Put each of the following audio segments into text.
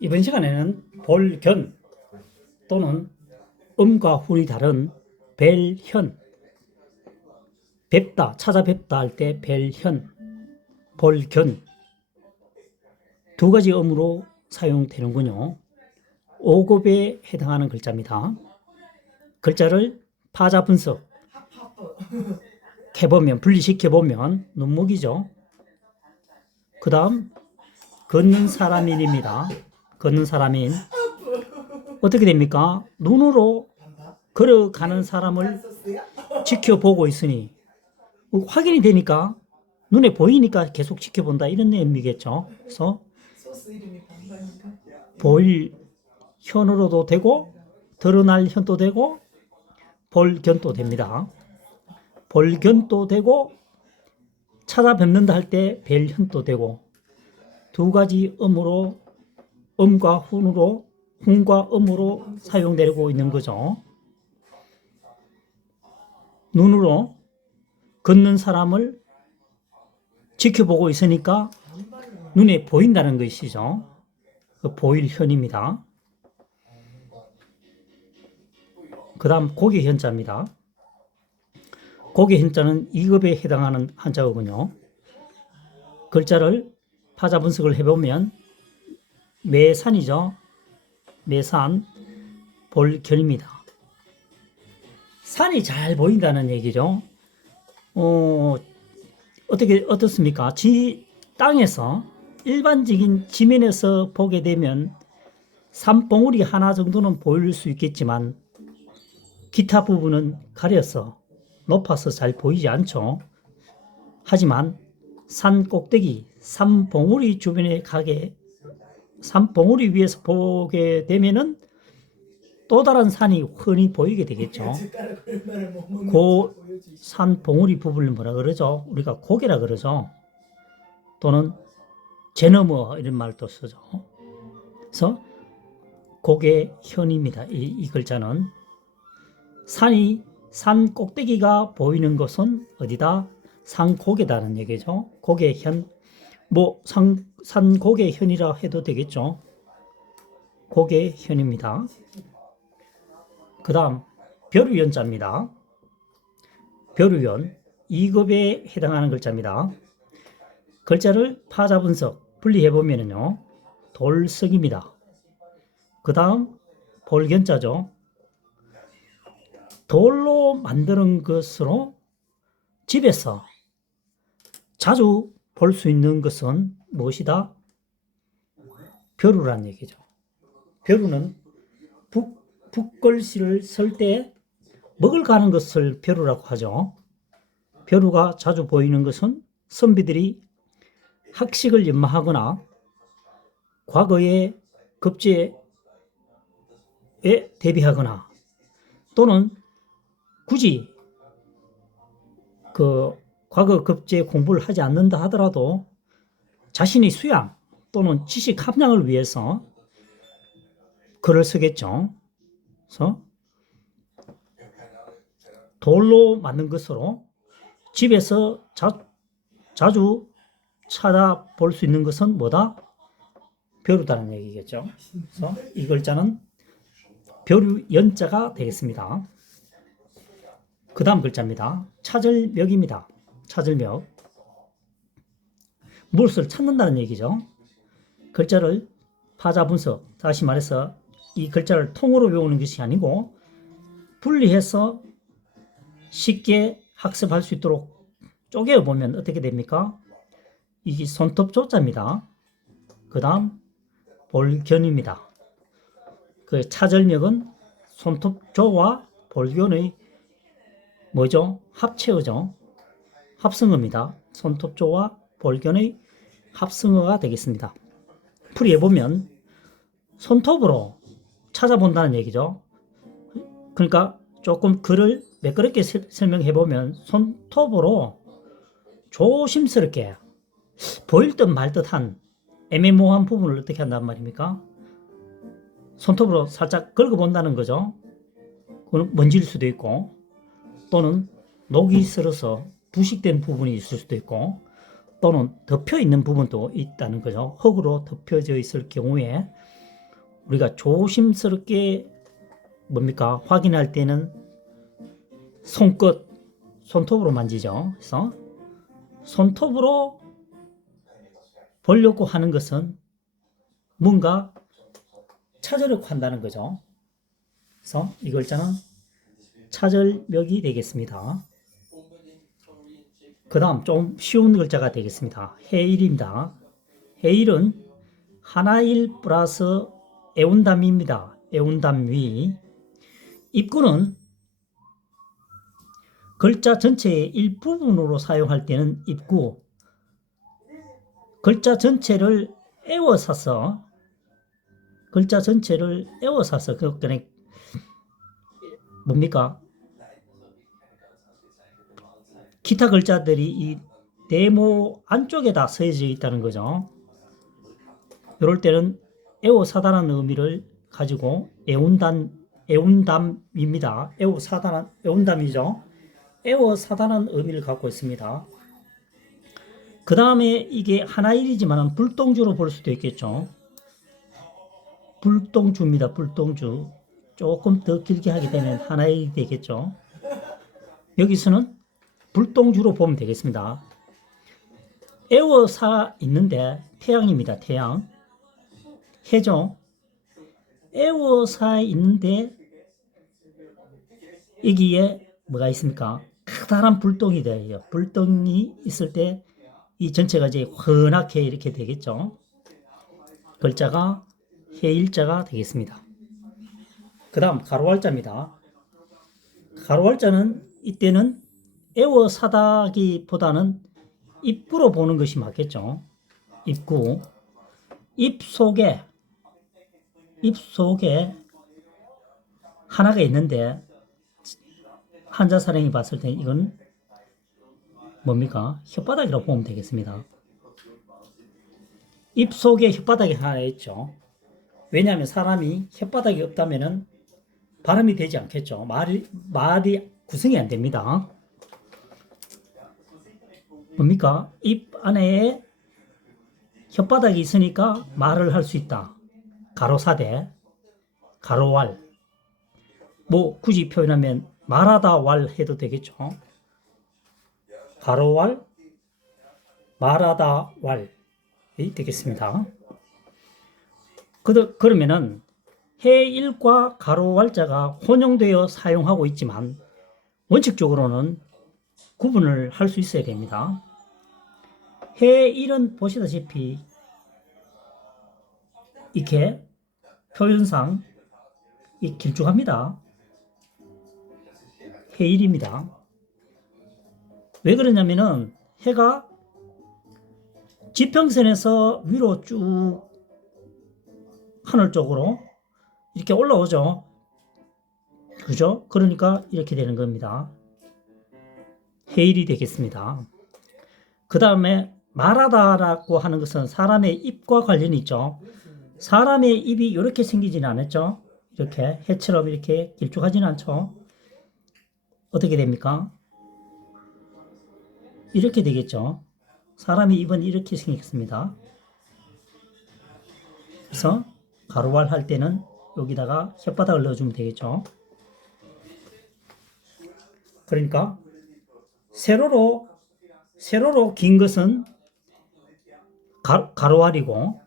이번 시간에는 볼견 또는 음과 훈이 다른 벨현, 뵙다, 찾아뵙다 할 때 벨현, 볼견 두 가지 음으로 사용되는군요. 5급에 해당하는 글자입니다. 글자를 파자 분석 해보면, 분리시켜보면 눈목이죠. 그 다음 걷는 사람인입니다. 걷는 사람인 어떻게 됩니까? 눈으로 걸어가는 사람을 지켜보고 있으니 확인이 되니까 눈에 보이니까 계속 지켜본다 이런 의미겠죠. 그래서 보일 현으로도 되고 드러날 현도 되고 볼견도 됩니다. 볼견도 되고 찾아뵙는다 할 때 뵐현도 되고 두 가지 음으로 음과 훈으로 훈과 음으로 사용되고 있는 거죠. 눈으로 걷는 사람을 지켜보고 있으니까 눈에 보인다는 것이죠. 그 보일현입니다. 그 다음 고개현자입니다. 고개현자는 2급에 해당하는 한자어군요. 글자를 파자 분석을 해보면 매산이죠. 매산, 볼견입니다. 산이 잘 보인다는 얘기죠. 어떻습니까? 땅에서 일반적인 지면에서 보게 되면 산봉우리 하나 정도는 보일 수 있겠지만 기타 부분은 가려서 높아서 잘 보이지 않죠. 하지만 산 꼭대기, 산봉우리 주변에 산봉우리 위에서 보게 되면은 또 다른 산이 흔히 보이게 되겠죠. 그 산 봉우리 부분을 뭐라 그러죠? 우리가 고개라 그러죠. 또는 제너머 이런 말도 쓰죠. 그래서 고개현입니다. 이 글자는 산 꼭대기가 보이는 것은 어디다? 산 고개다는 얘기죠. 고개현, 산 고개현이라 해도 되겠죠. 고개현입니다. 그 다음 벼루연자입니다. 벼루연 2급에 해당하는 글자입니다. 글자를 파자 분석 분리해보면요. 돌석입니다. 그 다음 볼견자죠. 돌로 만드는 것으로 집에서 자주 볼 수 있는 것은 무엇이다? 벼루란 얘기죠. 벼루는 북글씨를 쓸 때 먹을 가는 것을 벼루라고 하죠. 벼루가 자주 보이는 것은 선비들이 학식을 연마하거나 과거의 급제에 대비하거나 또는 굳이 과거 급제 공부를 하지 않는다 하더라도 자신의 수양 또는 지식 함량을 위해서 글을 쓰겠죠. 그래서 돌로 만든 것으로 집에서 자주 찾아볼 수 있는 것은 뭐다? 벼루다는 얘기겠죠. 그래서 이 글자는 벼루연자가 되겠습니다. 그 다음 글자입니다. 찾을멱입니다. 찾을멱. 무엇을 찾는다는 얘기죠. 글자를 파자 분석, 다시 말해서 이 글자를 통으로 외우는 것이 아니고 분리해서 쉽게 학습할 수 있도록 쪼개보면 어떻게 됩니까? 이게 손톱 조자입니다. 그 다음 볼견입니다. 그 차절맥은 손톱 조와 볼견의 뭐죠? 합체어죠. 합성어입니다. 손톱 조와 볼견의 합성어가 되겠습니다. 풀이해보면 손톱으로 찾아본다는 얘기죠. 그러니까 조금 글을 매끄럽게 설명해보면 손톱으로 조심스럽게 보일 듯 말 듯한 애매모호한 부분을 어떻게 한단 말입니까? 손톱으로 살짝 긁어본다는 거죠. 그건 먼지일 수도 있고 또는 녹이 슬어서 부식된 부분이 있을 수도 있고 또는 덮여 있는 부분도 있다는 거죠. 흙으로 덮여져 있을 경우에 우리가 조심스럽게 뭡니까? 확인할 때는 손톱으로 만지죠. 그래서 손톱으로 보려고 하는 것은 뭔가 차절을 한다는 거죠. 그래서 이 글자는 차절벽이 되겠습니다. 그 다음 좀 쉬운 글자가 되겠습니다. 해일입니다. 해일은 하나일 플러스 애운담입니다. 애운담위. 입구는 글자 전체의 일부분으로 사용할 때는 입구, 글자 전체를 에워싸서 그거는 뭡니까? 기타 글자들이 이 네모 안쪽에다 서해져 있다는 거죠. 이럴 때는 에워사다라는 의미를 가지고 애운담입니다. 애운담이죠. 에워사다라는 의미를 갖고 있습니다. 그 다음에 이게 하나일이지만 불똥주로 볼 수도 있겠죠. 불똥주입니다. 불똥주. 조금 더 길게 하게 되면 하나일이 되겠죠. 여기서는 불똥주로 보면 되겠습니다. 에워사 있는데 태양입니다. 태양. 해죠. 에워사 있는데 여기에 뭐가 있습니까? 커다란 불똥이 돼요. 불똥이 있을 때 이 전체가 이제 환하게 이렇게 되겠죠. 글자가 해일자가 되겠습니다. 그 다음 가로할자입니다. 가로할자는 이때는 에워사다기보다는 입구로 보는 것이 맞겠죠. 입구. 입 속에 하나가 있는데 한자 사령이 봤을 때 이건 뭡니까? 혓바닥이라고 보면 되겠습니다. 입 속에 혓바닥이 하나 있죠. 왜냐하면 사람이 혓바닥이 없다면은 발음이 되지 않겠죠. 말이 구성이 안 됩니다. 뭡니까? 입 안에 혓바닥이 있으니까 말을 할 수 있다. 가로사대, 가로왈. 뭐 굳이 표현하면 말하다 왈 해도 되겠죠. 가로왈, 말하다 왈이 되겠습니다. 그러면은 해일과 가로왈자가 혼용되어 사용하고 있지만 원칙적으로는 구분을 할 수 있어야 됩니다. 해일은 보시다시피 이렇게 표현상 길쭉합니다. 해일입니다. 왜 그러냐면은 해가 지평선에서 위로 쭉 하늘 쪽으로 이렇게 올라오죠. 그죠? 그러니까 이렇게 되는 겁니다. 해일이 되겠습니다. 그 다음에 말하다라고 하는 것은 사람의 입과 관련이 있죠. 사람의 입이 이렇게 생기지는 않았죠. 이렇게 해처럼 이렇게 길쭉하지는 않죠. 어떻게 됩니까? 이렇게 되겠죠. 사람의 입은 이렇게 생겼습니다. 그래서 가로왈 할 때는 여기다가 혓바닥을 넣어주면 되겠죠. 그러니까 세로로 긴 것은 가로왈이고,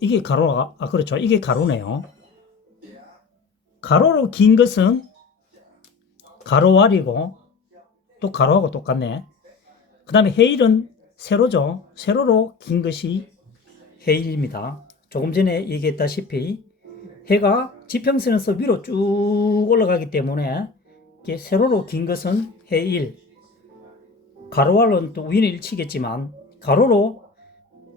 이게 가로가, 그렇죠. 이게 가로네요. 가로로 긴 것은 가로왈이고, 또 가로하고 똑같네. 그 다음에 해일은 세로죠. 세로로 긴 것이 해일입니다. 조금 전에 얘기했다시피 해가 지평선에서 위로 쭉 올라가기 때문에 이게 세로로 긴 것은 해일. 가로왈은 또 우연의 일치겠지만 가로로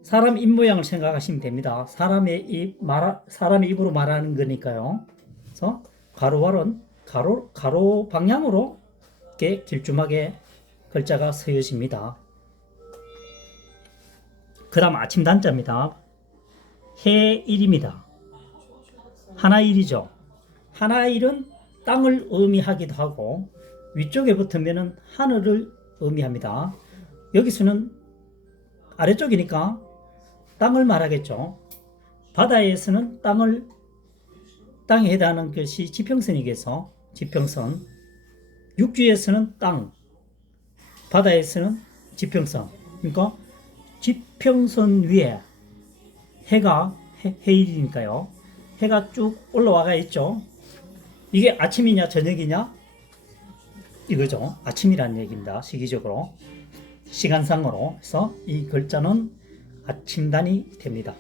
사람 입 모양을 생각하시면 됩니다. 사람의 입으로 말하는 거니까요. 그래서 가로왈은 가로 방향으로 이렇게 길쭉하게 글자가 서여집니다. 그 다음 아침 단자입니다. 해일입니다. 하나일이죠. 하나일은 땅을 의미하기도 하고 위쪽에 붙으면 하늘을 의미합니다. 여기서는 아래쪽이니까 땅을 말하겠죠. 바다에서는 땅에 해당하는 것이 지평선이겠죠. 지평선. 육지에서는 땅, 바다에서는 지평선. 그러니까 지평선 위에 해가 해일이니까요. 해가 쭉 올라와가 있죠. 이게 아침이냐 저녁이냐 이거죠. 아침이라는 얘기입니다. 시기적으로 시간상으로. 그래서 이 글자는 아침단이 됩니다.